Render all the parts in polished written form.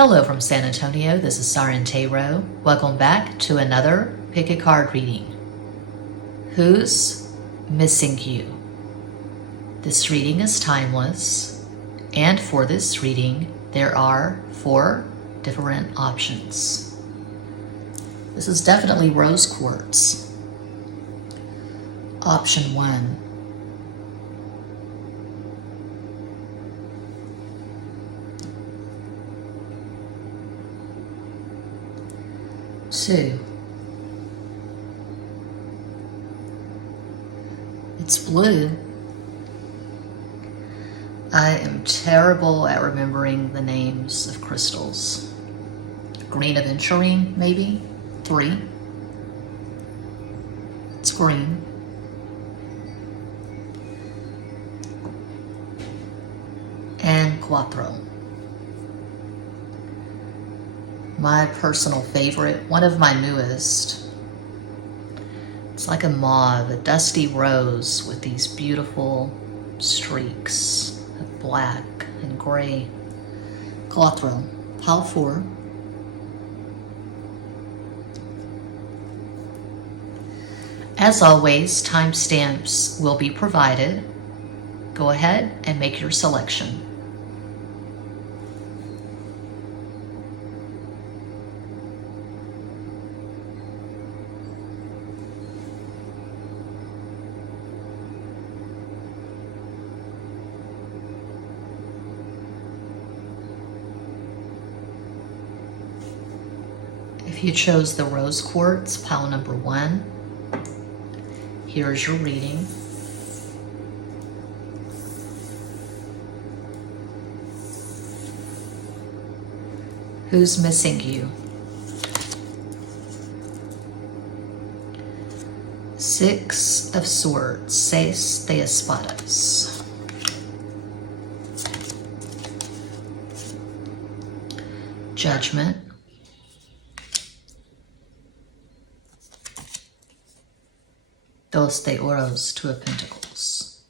Hello from San Antonio, this is Siren Tarot. Welcome back to another Pick a Card reading. Who's missing you? This reading is timeless, and for this reading, there are 4 different options. This is definitely rose quartz. Option 1. Two. It's blue. I am terrible at remembering the names of crystals. Green aventurine, maybe? 3. It's green. And cuatro. My personal favorite, one of my newest. It's like a mauve, a dusty rose with these beautiful streaks of black and gray. Cuatro, pile 4. As always, timestamps will be provided. Go ahead and make your selection. If you chose the rose quartz, pile number 1, here's your reading. Who's missing you? 6 of Swords, 6 de espadas. Judgment. Dos de oros, 2 of pentacles.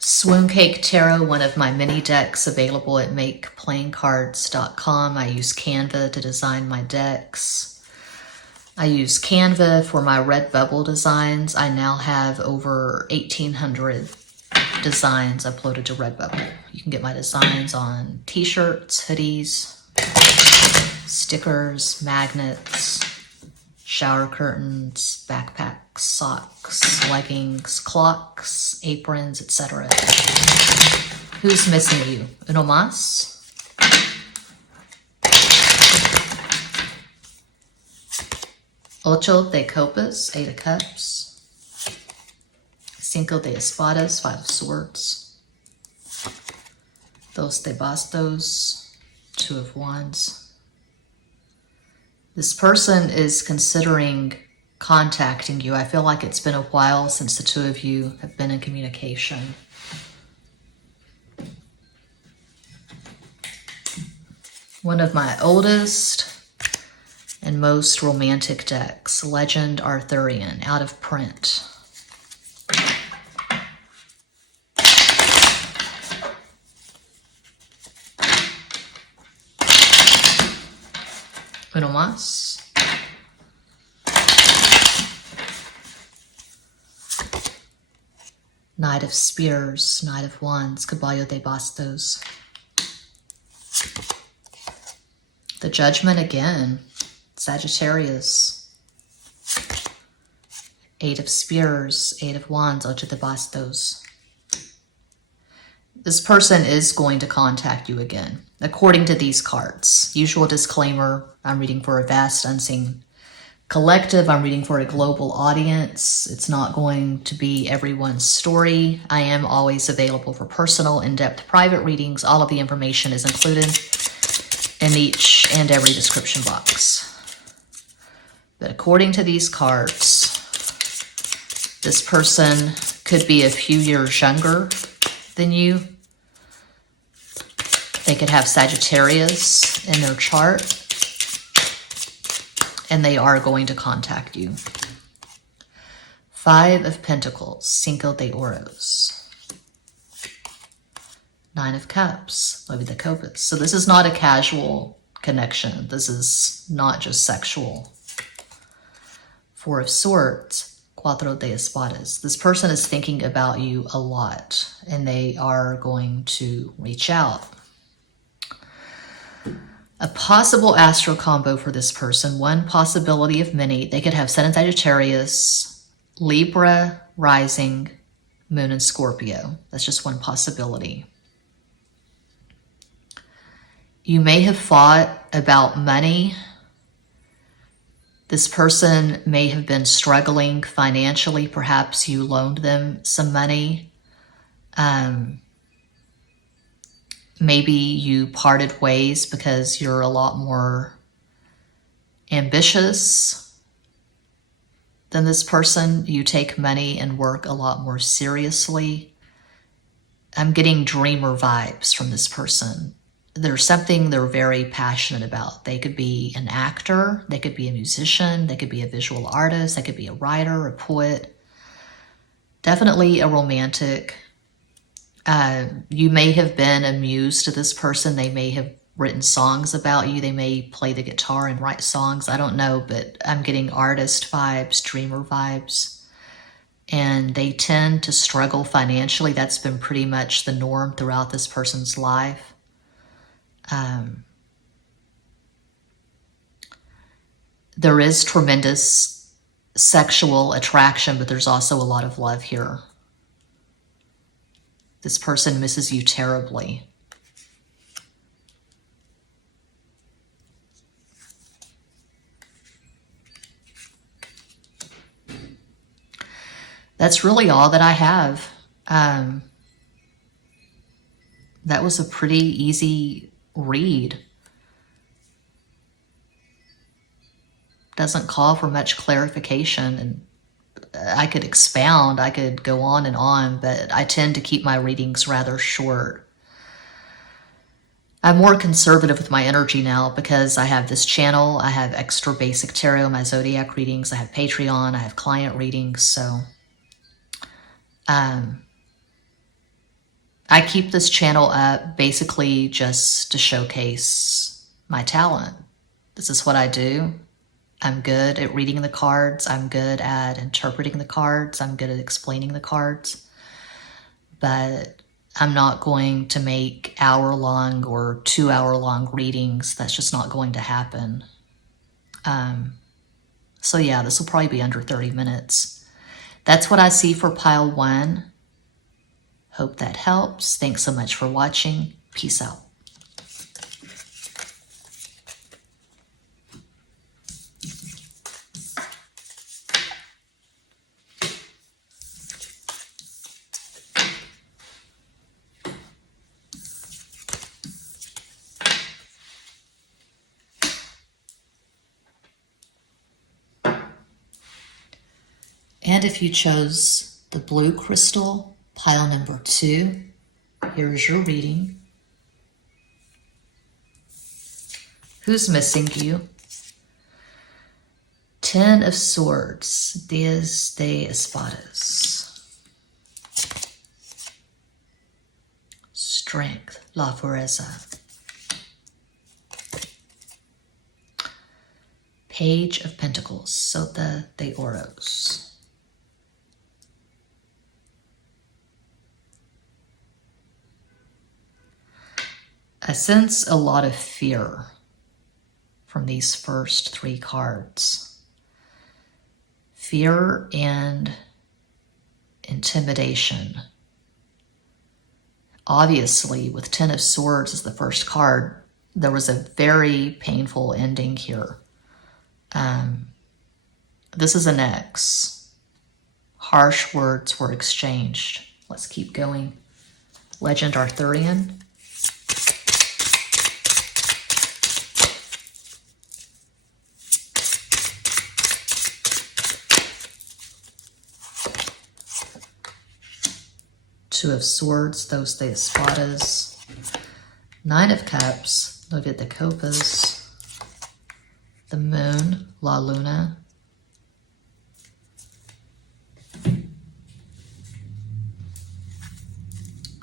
Swoon Cake Tarot, one of my mini decks available at makeplayingcards.com. I use Canva to design my decks. I use Canva for my Redbubble designs. I now have over 1,800 designs uploaded to Redbubble. You can get my designs on t-shirts, hoodies, stickers, magnets, shower curtains, backpacks, socks, leggings, clocks, aprons, etc. Who's missing you? Uno más? Ocho de copas, 8 of cups. Cinco de espadas, 5 of swords. Dos de bastos, 2 of wands. This person is considering contacting you. I feel like it's been a while since the 2 of you have been in communication. One of my oldest and most romantic decks, Legend Arthurian, out of print. Uno más. Knight of Spears, Knight of Wands, Caballo de Bastos. The Judgment again, Sagittarius. 8 of Spears, 8 of Wands, Ocho de Bastos. This person is going to contact you again, according to these cards. Usual disclaimer, I'm reading for a vast unseen collective. I'm reading for a global audience. It's not going to be everyone's story. I am always available for personal, in-depth private readings. All of the information is included in each and every description box. But according to these cards, this person could be a few years younger than you. They could have Sagittarius in their chart, and they are going to contact you. 5 of Pentacles, Cinco de Oros. Nine of Cups, Nueve de Copas. So this is not a casual connection. This is not just sexual. Four of Swords, Cuatro de Espadas. This person is thinking about you a lot, and they are going to reach out. A possible astro combo for this person, one possibility of many. They could have Sun in Sagittarius, Libra, rising, Moon in Scorpio. That's just one possibility. You may have fought about money. This person may have been struggling financially. Perhaps you loaned them some money. Maybe you parted ways because you're a lot more ambitious than this person. You take money and work a lot more seriously. I'm getting dreamer vibes from this person. There's something they're very passionate about. They could be an actor, they could be a musician, they could be a visual artist, they could be a writer, a poet. Definitely a romantic. You may have been a muse to this person. They may have written songs about you. They may play the guitar and write songs. I don't know, but I'm getting artist vibes, dreamer vibes. And they tend to struggle financially. That's been pretty much the norm throughout this person's life. There is tremendous sexual attraction, but there's also a lot of love here. This person misses you terribly. That's really all that I have. That was a pretty easy read. Doesn't call for much clarification, and I could expound, I could go on, but I tend to keep my readings rather short. I'm more conservative with my energy now because I have this channel, I have extra basic tarot, my zodiac readings, I have Patreon, I have client readings, so I keep this channel up basically just to showcase my talent. This is what I do. I'm good at reading the cards. I'm good at interpreting the cards. I'm good at explaining the cards. But I'm not going to make hour-long or 2-hour-long readings. That's just not going to happen. So yeah, this will probably be under 30 minutes. That's what I see for pile 1. Hope that helps. Thanks so much for watching. Peace out. And if you chose the blue crystal, pile number 2, here's your reading. Who's missing you? 10 of Swords, Diez de Espadas. Strength, La Fuerza. Page of Pentacles, Sota de Oros. I sense a lot of fear from these first 3 cards. Fear and intimidation. Obviously, with 10 of Swords as the first card, there was a very painful ending here. This is an X. Harsh words were exchanged. Let's keep going. Legend Arthurian. Two of Swords, Dos de Espadas. 9 of Cups, Nueve de Copas. The Moon, La Luna.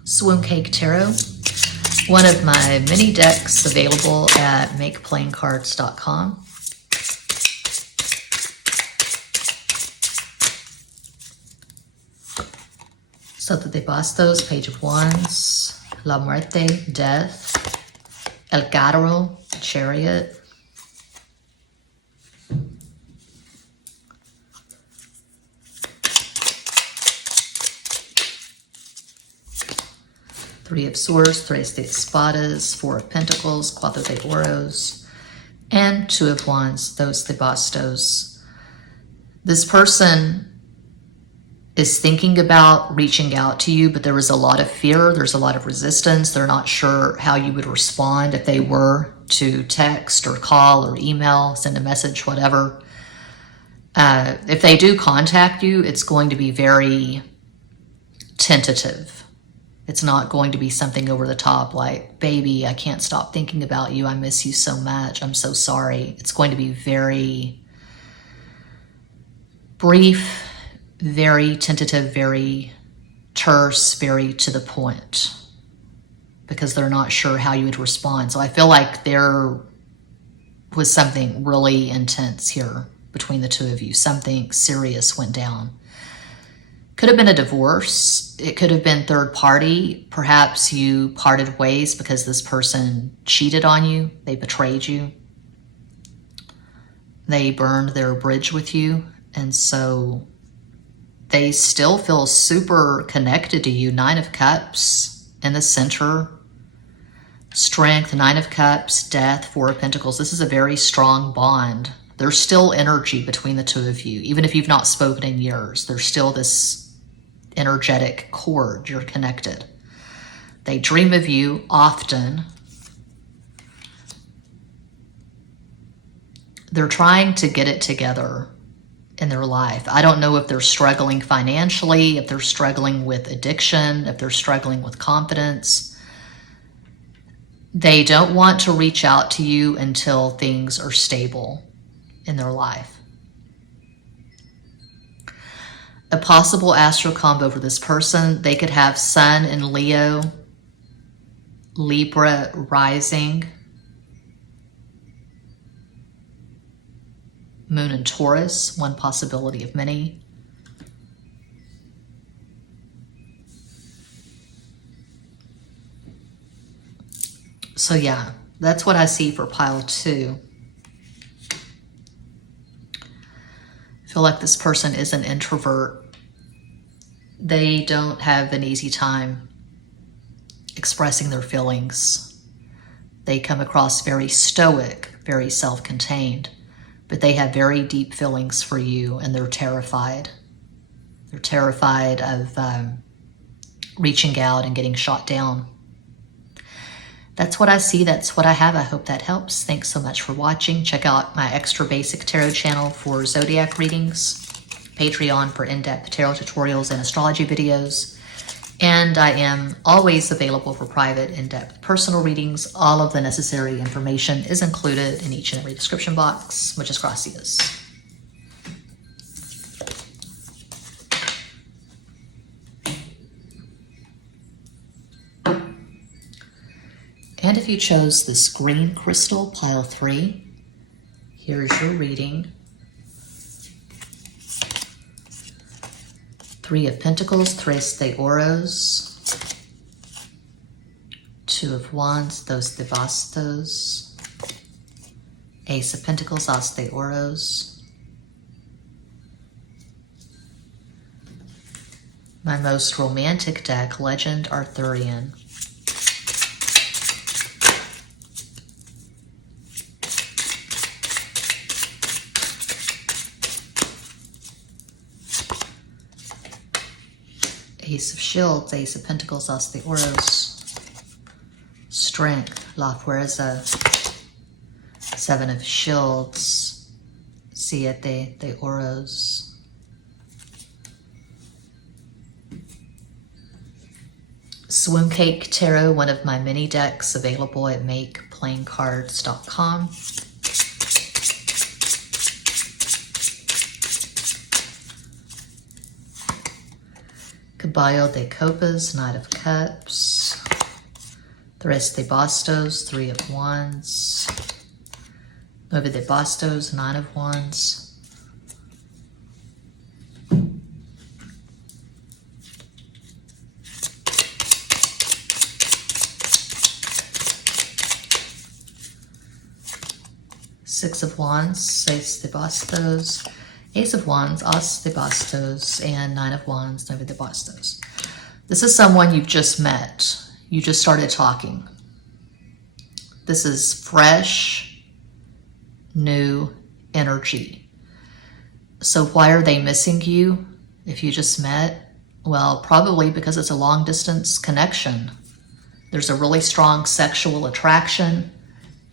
Swoon Cake Tarot. one of my mini decks available at makeplayingcards.com. So de bastos, Page of Wands, La Muerte, Death, El Carro, Chariot, Three of Swords, Tres de Espadas, Four of Pentacles, Cuatro de Oros, and Two of Wands, Dos de Bastos. This person is thinking about reaching out to you, but there was a lot of fear. There's a lot of resistance. They're not sure how you would respond if they were to text or call or email, send a message, whatever. If they do contact you, it's going to be very tentative. It's not going to be something over the top like, baby, I can't stop thinking about you. I miss you so much. I'm so sorry. It's going to be very brief, very tentative, very terse, very to the point, because they're not sure how you would respond. So I feel like there was something really intense here between the two of you. Something serious went down. Could have been a divorce. It could have been third party. Perhaps you parted ways because this person cheated on you. They betrayed you. They burned their bridge with you. And so they still feel super connected to you. Nine of Cups in the center. Strength, Nine of Cups, Death, Four of Pentacles. This is a very strong bond. There's still energy between the two of you. Even if you've not spoken in years, there's still this energetic cord. You're connected. They dream of you often. They're trying to get it together in their life. I don't know if they're struggling financially, if they're struggling with addiction, if they're struggling with confidence. They don't want to reach out to you until things are stable in their life. A possible astral combo for this person, they could have Sun in Leo, Libra rising, Moon in Taurus, one possibility of many. So yeah, that's what I see for pile 2. I feel like this person is an introvert. They don't have an easy time expressing their feelings. They come across very stoic, very self-contained, but they have very deep feelings for you, and they're terrified. They're terrified of reaching out and getting shot down. That's what I see. That's what I have. I hope that helps. Thanks so much for watching. Check out my extra basic tarot channel for zodiac readings, Patreon for in-depth tarot tutorials and astrology videos. And I am always available for private, in-depth personal readings. All of the necessary information is included in each and every description box. Muchas gracias. And if you chose this green crystal, pile 3, here's your reading. 3 of Pentacles, Tres de Oros, 2 of Wands, Dos de Bastos, Ace of Pentacles, As de Oros. My most romantic deck, Legend Arthurian. Ace of Shields, Ace of Pentacles, As de Oros. Strength, La Fuerza. 7 of Shields, Siete de Oros. Swoon Cake Tarot, one of my mini decks available at makeplayingcards.com. Caballo de Copas, Knight of Cups, Tres de bastos, 3 of wands. Nueve de bastos, 9 of wands. Six of wands, seis de bastos, ace of wands, as de bastos, and 9 of wands, nueve de bastos. This is someone you've just met. You just started talking. This is fresh, new energy. So why are they missing you if you just met? Well, probably because it's a long distance connection. There's a really strong sexual attraction.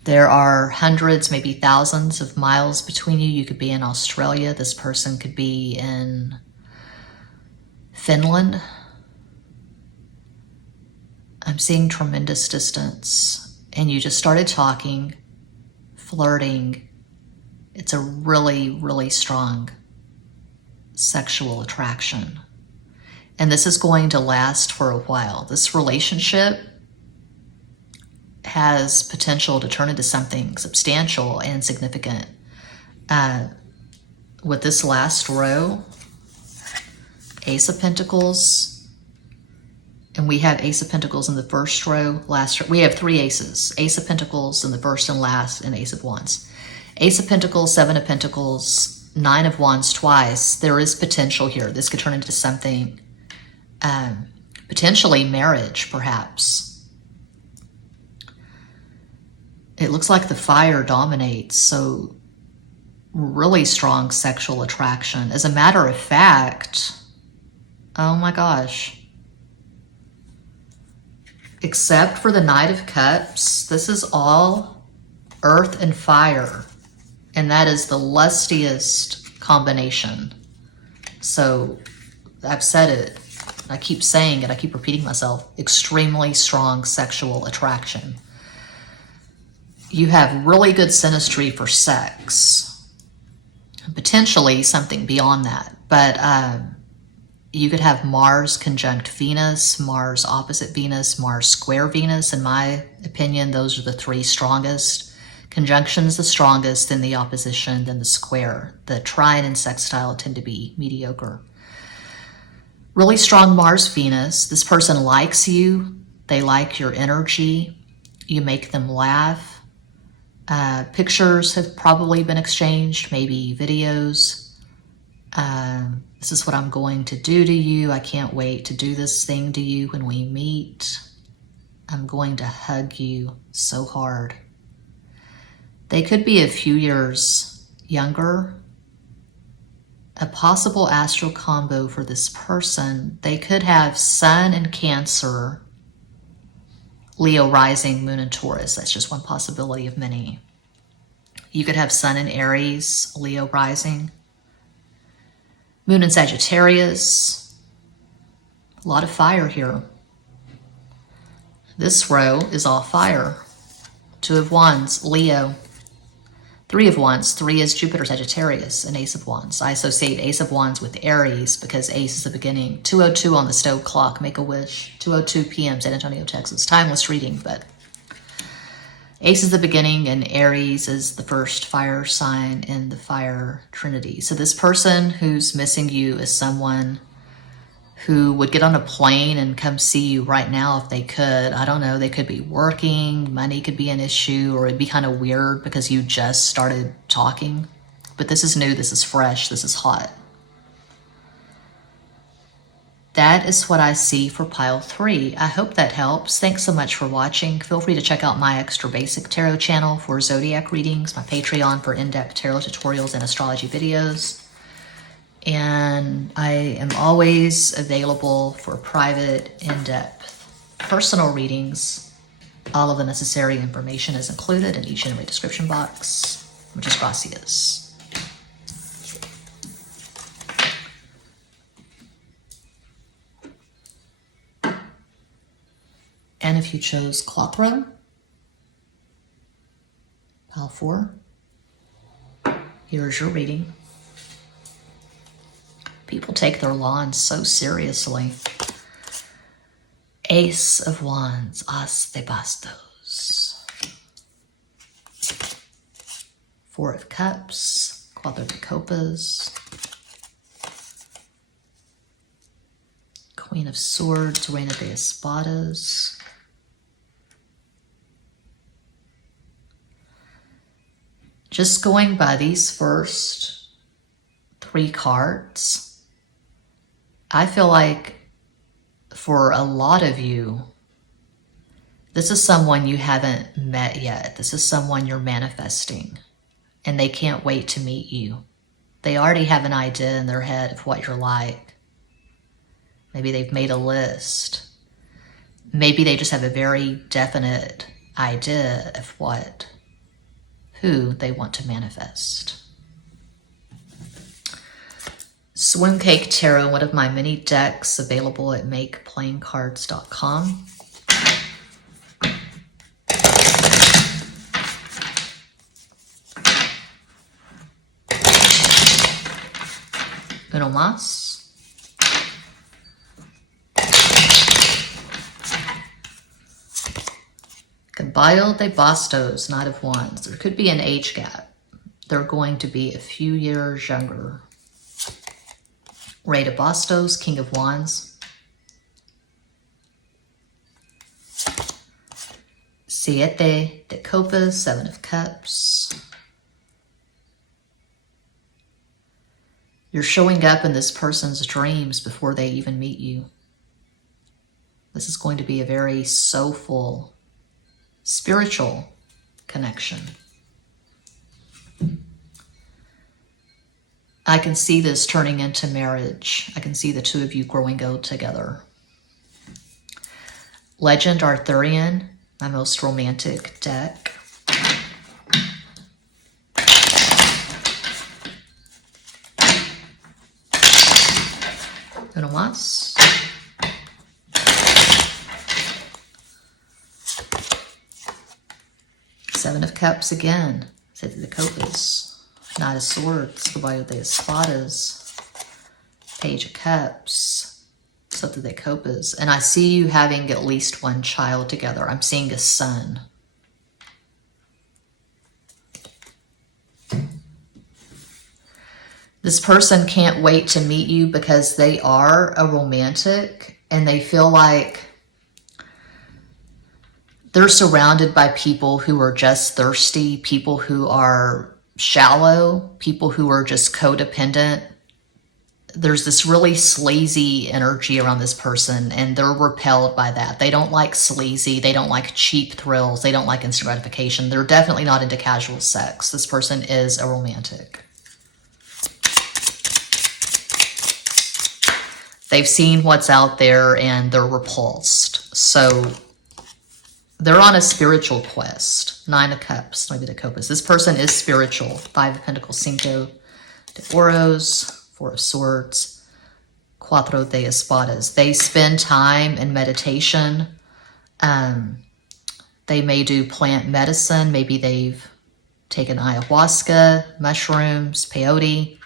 There are hundreds, maybe thousands of miles between you. You could be in Australia. This person could be in Finland. I'm seeing tremendous distance. And you just started talking, flirting. It's a really, really strong sexual attraction. And this is going to last for a while. This relationship has potential to turn into something substantial and significant. With this last row, Ace of Pentacles, and we have Ace of Pentacles in the first row, last row. We have 3 aces, Ace of Pentacles in the first and last, and Ace of Wands. Ace of Pentacles, 7 of Pentacles, 9 of Wands twice. There is potential here. This could turn into something, potentially marriage, perhaps. It looks like the fire dominates, so really strong sexual attraction. As a matter of fact, oh my gosh. Except for the Knight of Cups, this is all earth and fire. And that is the lustiest combination. So I've said it, I keep saying it, I keep repeating myself, extremely strong sexual attraction. You have really good synastry for sex, potentially something beyond that. But you could have Mars conjunct Venus, Mars opposite Venus, Mars square Venus. In my opinion, those are the 3 strongest. Conjunction's the strongest, then the opposition, then the square. The trine and sextile tend to be mediocre. Really strong Mars Venus. This person likes you. They like your energy. You make them laugh. Pictures have probably been exchanged, maybe videos. This is what I'm going to do to you. I can't wait to do this thing to you when we meet. I'm going to hug you so hard. They could be a few years younger. A possible astral combo for this person, they could have Sun in Cancer, Leo rising, Moon in Taurus. That's just one possibility of many. You could have Sun in Aries, Leo rising, Moon in Sagittarius. A lot of fire here. This row is all fire. 2 of Wands, Leo. 3 of Wands, 3 is Jupiter, Sagittarius, and Ace of Wands. I associate Ace of Wands with Aries because Ace is the beginning. 2:02 on the stove clock, make a wish. 2:02 p.m. San Antonio, Texas. Timeless reading, but Ace is the beginning and Aries is the first fire sign in the fire trinity. So this person who's missing you is someone who would get on a plane and come see you right now if they could. I don't know, they could be working, money could be an issue, or it'd be kind of weird because you just started talking. But this is new, this is fresh, this is hot. That is what I see for pile 3. I hope that helps. Thanks so much for watching. Feel free to check out my Extra Basic Tarot channel for zodiac readings, my Patreon for in-depth tarot tutorials and astrology videos. And I am always available for private, in-depth, personal readings. All of the necessary information is included in each and every description box. Muchas gracias. And if you chose clock row, pile 4, here's your reading. People take their lawns so seriously. Ace of Wands, As de Bastos. Four of Cups, Cuatro de Copas. Queen of Swords, Reina de Espadas. Just going by these first three cards, I feel like for a lot of you, this is someone you haven't met yet. This is someone you're manifesting, and they can't wait to meet you. They already have an idea in their head of what you're like. Maybe they've made a list. Maybe they just have a very definite idea of who they want to manifest. Swim Cake Tarot, one of my many decks available at makeplayingcards.com. Uno más. Caballo de Bastos, Knight of Wands. There could be an age gap. They're going to be a few years younger. Rey de Bastos, King of Wands. Siete de Copas, Seven of Cups. You're showing up in this person's dreams before they even meet you. This is going to be a very soulful, spiritual connection. I can see this turning into marriage. I can see the two of you growing old together. Legend Arthurian, my most romantic deck. Uno más. Seven of Cups again. Siete de Copas. Knight of Swords. Caballo de Espadas. Page of Cups. Siete de Copas. And I see you having at least one child together. I'm seeing a son. This person can't wait to meet you because they are a romantic and they feel like they're surrounded by people who are just thirsty, people who are shallow, people who are just codependent. There's this really sleazy energy around this person and they're repelled by that. They don't like sleazy. They don't like cheap thrills. They don't like instant gratification. They're definitely not into casual sex. This person is a romantic. They've seen what's out there and they're repulsed. So they're on a spiritual quest. Nine of Cups, Nueve de Copas. This person is spiritual. Five of Pentacles, Cinco de Oros, Four of Swords, Cuatro de Espadas. They spend time in meditation. They may do plant medicine. Maybe they've taken ayahuasca, mushrooms, peyote.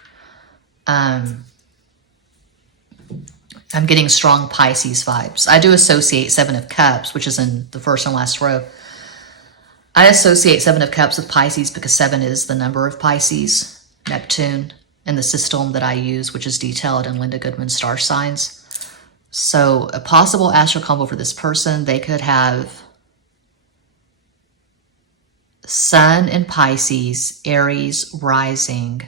I'm getting strong Pisces vibes. I do associate Seven of Cups, which is in the first and last row. I associate Seven of Cups with Pisces because 7 is the number of Pisces, Neptune, and the system that I use, which is detailed in Linda Goodman's star signs. So a possible astral combo for this person, they could have Sun in Pisces, Aries rising,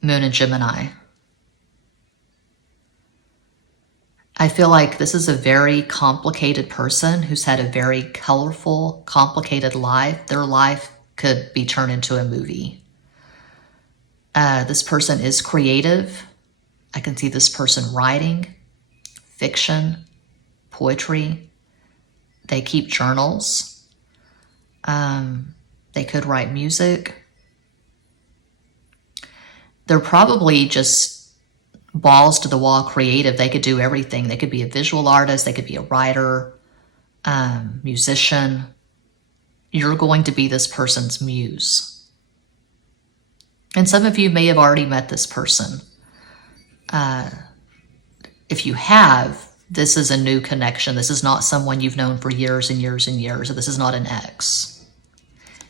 Moon in Gemini. I feel like this is a very complicated person who's had a very colorful, complicated life. Their life could be turned into a movie. This person is creative. I can see this person writing, fiction, poetry. They keep journals. They could write music. They're probably just balls to the wall creative. They could do everything. They could be a visual artist. They could be a writer, musician. You're going to be this person's muse. And some of you may have already met this person. If If you have, this is a new connection. This is not someone you've known for years and years and years. This is not an ex.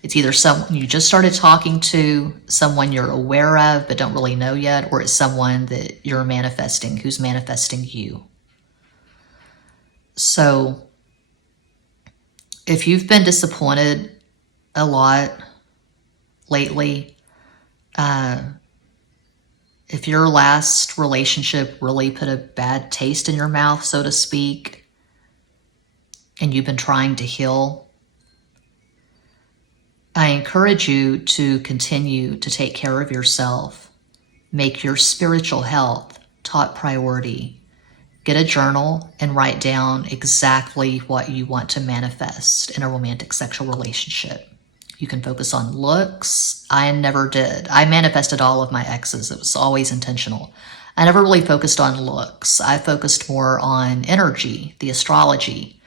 It's either someone you just started talking to, someone you're aware of but don't really know yet, or it's someone that you're manifesting, who's manifesting you. So if you've been disappointed a lot lately, if your last relationship really put a bad taste in your mouth, so to speak, and you've been trying to heal, I encourage you to continue to take care of yourself. Make your spiritual health top priority. Get a journal and write down exactly what you want to manifest in a romantic sexual relationship. You can focus on looks. I never did. I manifested all of my exes. It was always intentional. I never really focused on looks. I focused more on energy, the astrology.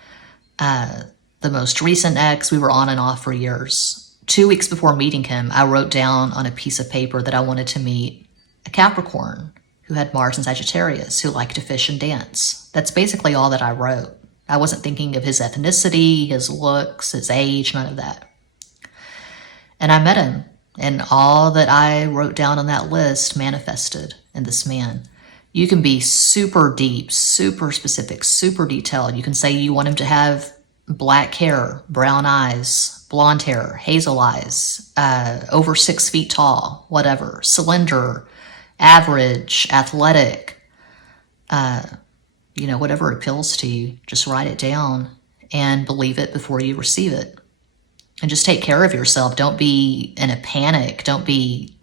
The most recent ex, we were on and off for years. 2 weeks before meeting him, I wrote down on a piece of paper that I wanted to meet a Capricorn who had Mars in Sagittarius, who liked to fish and dance. That's basically all that I wrote. I wasn't thinking of his ethnicity, his looks, his age, none of that. And I met him, and all that I wrote down on that list manifested in this man. You can be super deep, super specific, super detailed. You can say you want him to have black hair, brown eyes, blonde hair, hazel eyes, over 6 feet tall, whatever, slender, average, athletic, whatever appeals to you. Just write it down and believe it before you receive it. And just take care of yourself. Don't be in a panic. Don't be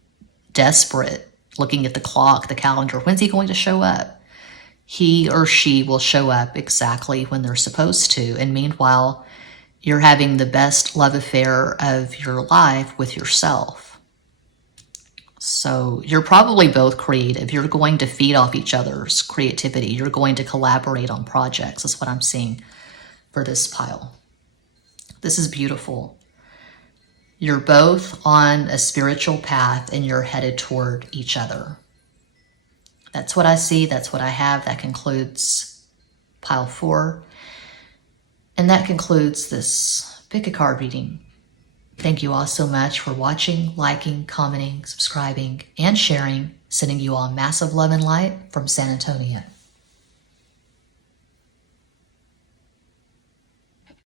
desperate, looking at the clock, the calendar. When's he going to show up? He or she will show up exactly when they're supposed to. And meanwhile, you're having the best love affair of your life with yourself. So you're probably both creative. You're going to feed off each other's creativity. You're going to collaborate on projects. That's what I'm seeing for this pile. This is beautiful. You're both on a spiritual path and you're headed toward each other. That's what I see. That's what I have. That concludes pile 4. And that concludes this pick a card reading. Thank you all so much for watching, liking, commenting, subscribing, and sharing. Sending you all massive love and light from San Antonio.